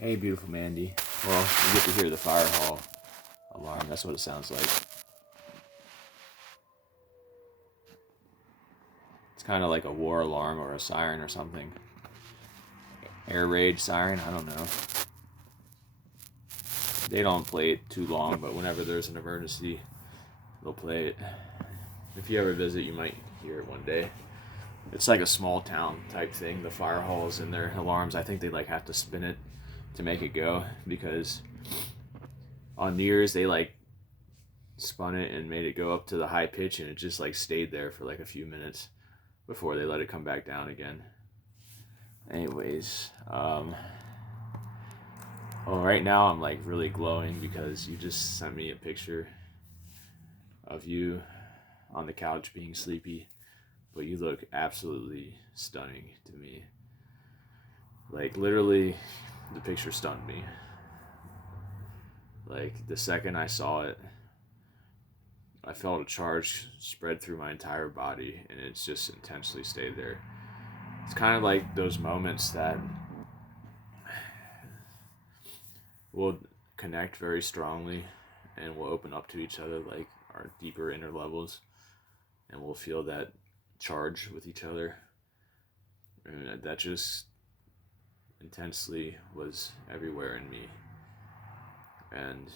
Hey, beautiful Mandy. Well, you get to hear the fire hall alarm. That's what it sounds like. It's kind of like a war alarm or a siren or something. Air raid siren, I don't know. They don't play it too long, but whenever there's an emergency, they'll play it. If you ever visit, you might hear it one day. It's like a small town type thing. The fire halls and their alarms, I think they like have to spin it to make it go, because on New Year's they like spun it and made it go up to the high pitch, and it just like stayed there for like a few minutes before they let it come back down again. Anyways, well, right now I'm like really glowing because you just sent me a picture of you on the couch being sleepy, but you look absolutely stunning to me. Like, literally, the picture stunned me. Like, the second I saw it, I felt a charge spread through my entire body, and it's just intensely stayed there. It's kind of like those moments that will connect very strongly and we'll open up to each other, like our deeper inner levels, and we'll feel that charge with each other. And that just intensely was everywhere in me. And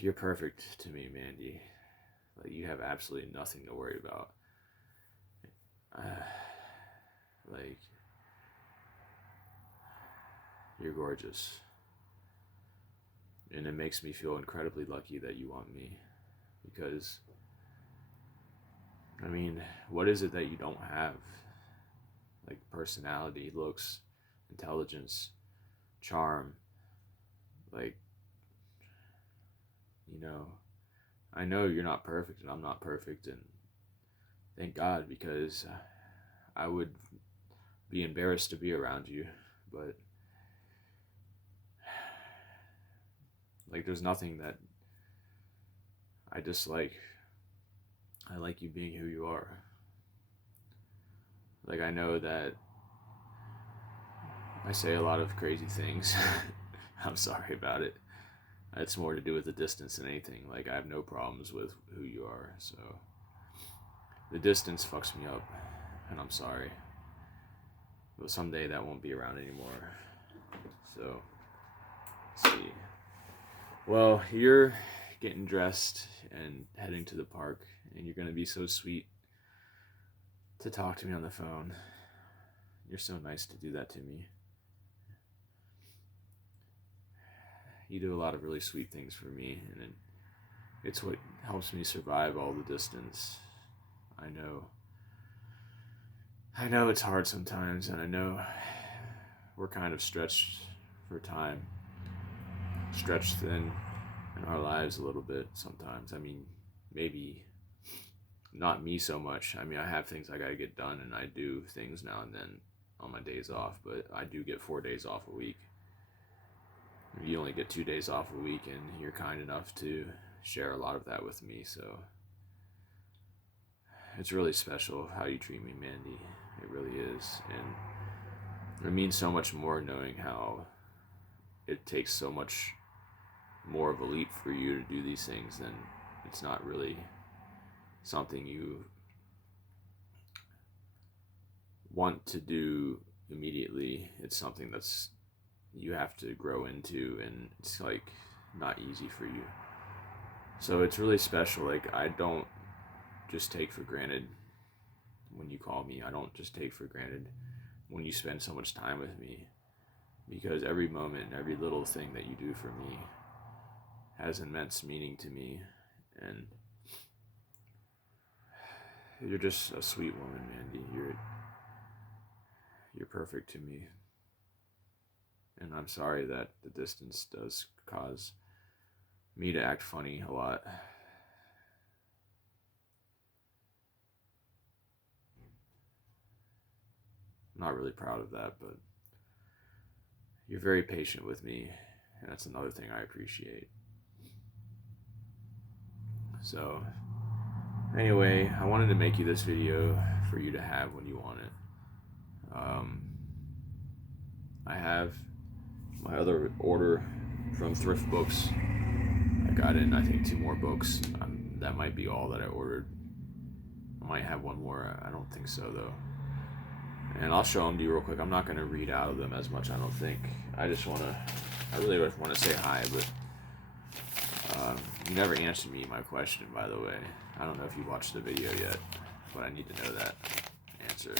you're perfect to me, Mandy. Like, you have absolutely nothing to worry about. Like, you're gorgeous. And it makes me feel incredibly lucky that you want me. Because, I mean, what is it that you don't have? Like, personality, looks, intelligence, charm. Like, you know, I know you're not perfect and I'm not perfect, and thank God, because I would be embarrassed to be around you. But like, there's nothing that I dislike. I like you being who you are. Like, I know that I say a lot of crazy things. I'm sorry about it. It's more to do with the distance than anything. Like, I have no problems with who you are, so the distance fucks me up, and I'm sorry. But someday that won't be around anymore. So, let's see. Well, you're getting dressed and heading to the park, and you're gonna be so sweet to talk to me on the phone. You're so nice to do that to me. You do a lot of really sweet things for me, and it's what helps me survive all the distance. I know. I know it's hard sometimes, and I know we're kind of stretched for time, stretched thin in our lives a little bit sometimes. I mean, maybe not me so much. I mean, I have things I gotta get done, and I do things now and then on my days off, but I do get 4 days off a week. You only get 2 days off a week, and you're kind enough to share a lot of that with me, so it's really special how you treat me, Mandy. It really is, and it means so much more knowing how it takes so much more of a leap for you to do these things, than it's not really something you want to do immediately. It's something that's you have to grow into, and it's like not easy for you. So it's really special. Like, I don't just take for granted when you call me. I don't just take for granted when you spend so much time with me, because every moment and every little thing that you do for me has immense meaning to me. And you're just a sweet woman, Mandy. You're perfect to me. And I'm sorry that the distance does cause me to act funny a lot. I'm not really proud of that, but you're very patient with me, and that's another thing I appreciate. So, anyway, I wanted to make you this video for you to have when you want it. I have my other order from Thrift Books. I got in, I think, 2 more books. That might be all that I ordered. I might have one more. I don't think so, though. And I'll show them to you real quick. I'm not going to read out of them as much, I don't think. I really want to say hi, but you never answered me my question, by the way. I don't know if you watched the video yet, but I need to know that answer.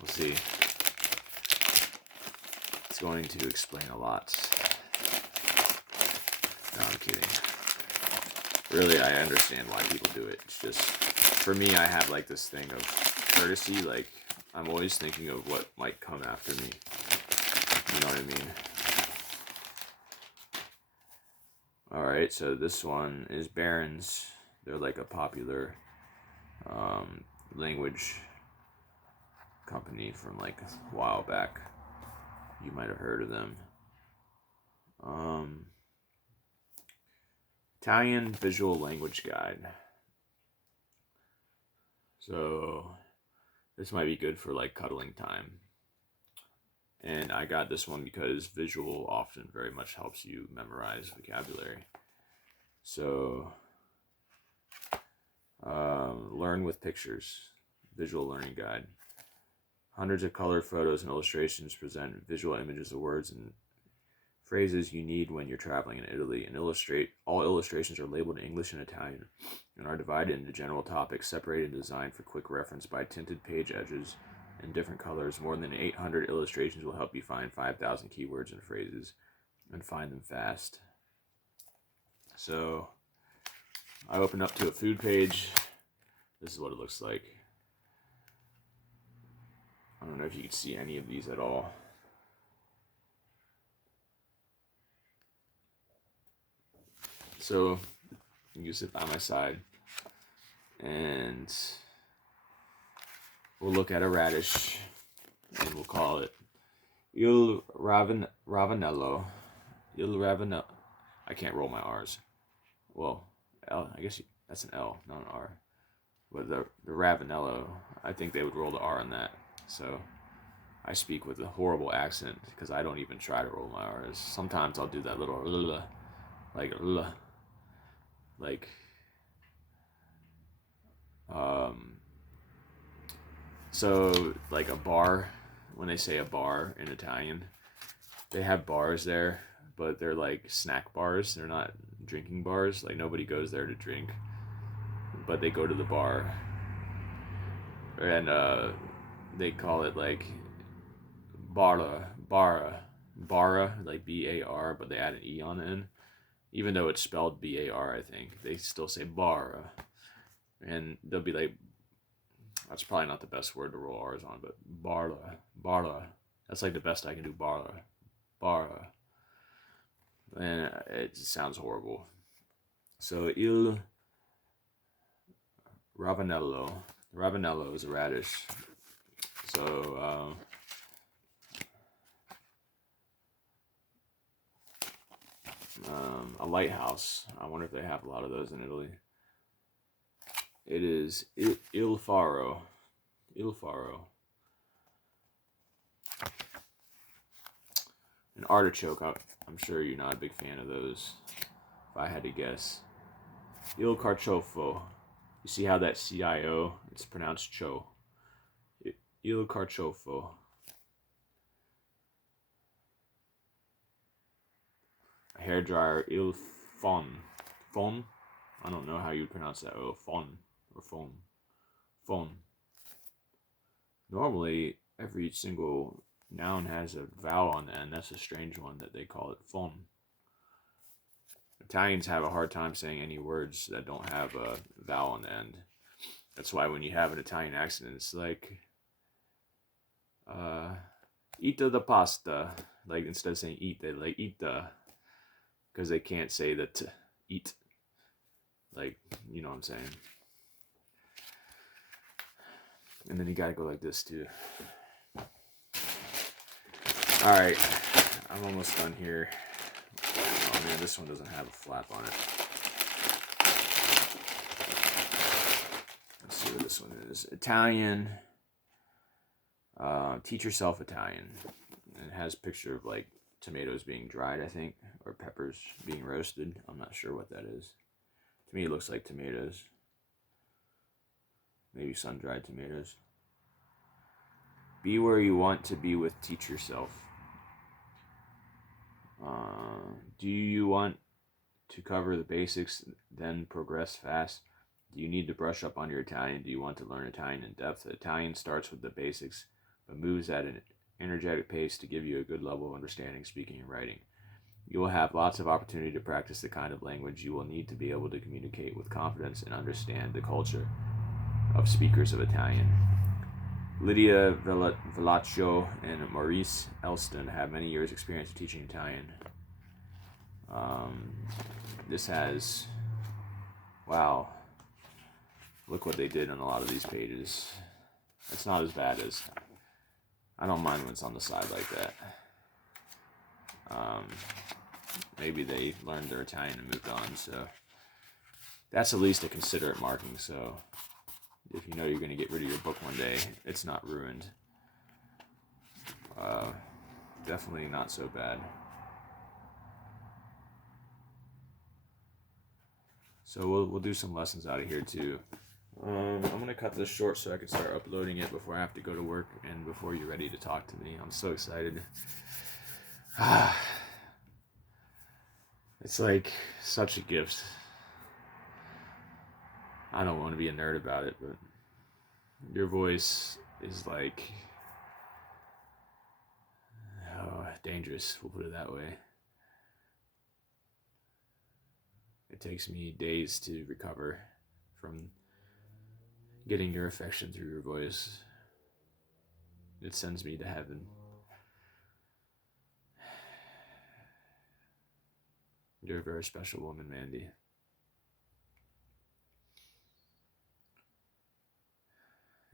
We'll see. It's going to explain a lot. No, I'm kidding. Really, I understand why people do it. It's just, for me, I have like this thing of courtesy. Like, I'm always thinking of what might come after me. You know what I mean? Alright, so this one is Barron's. They're like a popular language company from like a while back. You might have heard of them. Italian Visual Language Guide. So this might be good for like cuddling time. And I got this one because visual often very much helps you memorize vocabulary. So learn with pictures. Visual Learning Guide. Hundreds of colored photos and illustrations present visual images of words and phrases you need when you're traveling in Italy. And all illustrations are labeled in English and Italian and are divided into general topics, separated and designed for quick reference by tinted page edges in different colors. More than 800 illustrations will help you find 5,000 keywords and phrases and find them fast. So I opened up to a food page. This is what it looks like. I don't know if you can see any of these at all. So you can sit by my side and we'll look at a radish and we'll call it Il Ravanello. Il Ravanello. I can't roll my R's. Well, L, I guess that's an L, not an R. But the Ravanello, I think they would roll the R on that. So I speak with a horrible accent because I don't even try to roll my R's. Sometimes I'll do that little like so like a bar, when they say a bar in Italian, they have bars there, but they're like snack bars. They're not drinking bars. Like nobody goes there to drink, but they go to the bar, and they call it like bara, like B-A-R, but they add an E on the end. Even though it's spelled B-A-R, I think, they still say bara. And they'll be like, that's probably not the best word to roll R's on, but barla. That's like the best I can do, bara. And it sounds horrible. So, Il Ravanello is a radish. So, a lighthouse. I wonder if they have a lot of those in Italy. It is Il Faro. An artichoke. I'm sure you're not a big fan of those, if I had to guess. Il Carciofo. You see how that C-I-O, it's pronounced cho. Il Carciofo. A hairdryer, Il Fon. Fon? I don't know how you pronounce that. Oh, Fon or phone. Phone. Normally, every single noun has a vowel on the end. That's a strange one that they call it phone. Italians have a hard time saying any words that don't have a vowel on the end. That's why when you have an Italian accent, it's like ita the pasta. Like instead of saying eat, they like ita, because they can't say the t, eat. Like, you know what I'm saying. And then you gotta go like this too. Alright, I'm almost done here. Oh man, this one doesn't have a flap on it. Let's see what this one is. Italian Teach Yourself Italian. And it has a picture of like tomatoes being dried, I think, or peppers being roasted. I'm not sure what that is. To me, it looks like tomatoes. Maybe sun-dried tomatoes. Be where you want to be with Teach Yourself. Do you want to cover the basics, then progress fast? Do you need to brush up on your Italian? Do you want to learn Italian in depth? Italian starts with the basics, but moves at an energetic pace to give you a good level of understanding, speaking, and writing. You will have lots of opportunity to practice the kind of language you will need to be able to communicate with confidence and understand the culture of speakers of Italian. Lydia Velaccio and Maurice Elston have many years' experience of teaching Italian. This has, wow, look what they did on a lot of these pages. It's not as bad as, I don't mind when it's on the side like that. Maybe they learned their Italian and moved on, so that's at least a considerate marking. So if you know you're going to get rid of your book one day, it's not ruined. Definitely not so bad. So we'll do some lessons out of here too. I'm going to cut this short so I can start uploading it before I have to go to work and before you're ready to talk to me. I'm so excited. It's like such a gift. I don't want to be a nerd about it, but your voice is like, dangerous, we'll put it that way. It takes me days to recover from getting your affection through your voice. It sends me to heaven. You're a very special woman, Mandy.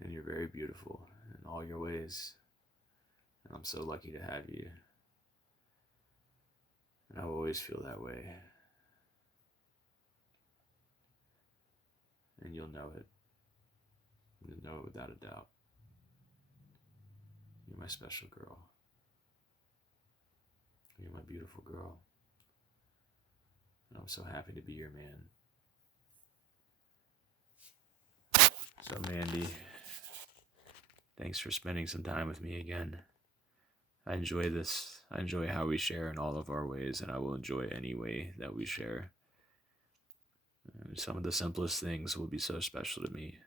And you're very beautiful in all your ways. And I'm so lucky to have you. And I will always feel that way. And you'll know it. You'll know it without a doubt. You're my special girl. You're my beautiful girl. And I'm so happy to be your man. So Mandy, thanks for spending some time with me again. I enjoy this. I enjoy how we share in all of our ways, and I will enjoy any way that we share. And some of the simplest things will be so special to me.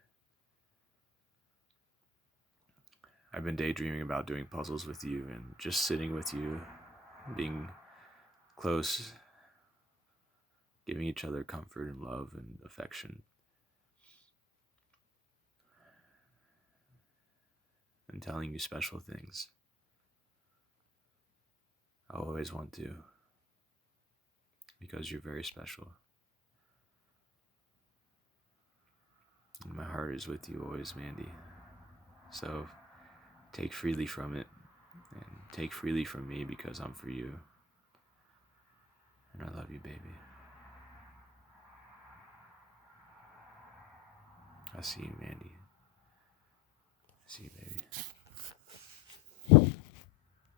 I've been daydreaming about doing puzzles with you and just sitting with you, being close, giving each other comfort and love and affection. And telling you special things. I always want to, because you're very special. And my heart is with you always, Mandy. So take freely from it, and take freely from me because I'm for you. And I love you, baby. I see you, Mandy. I see you, baby.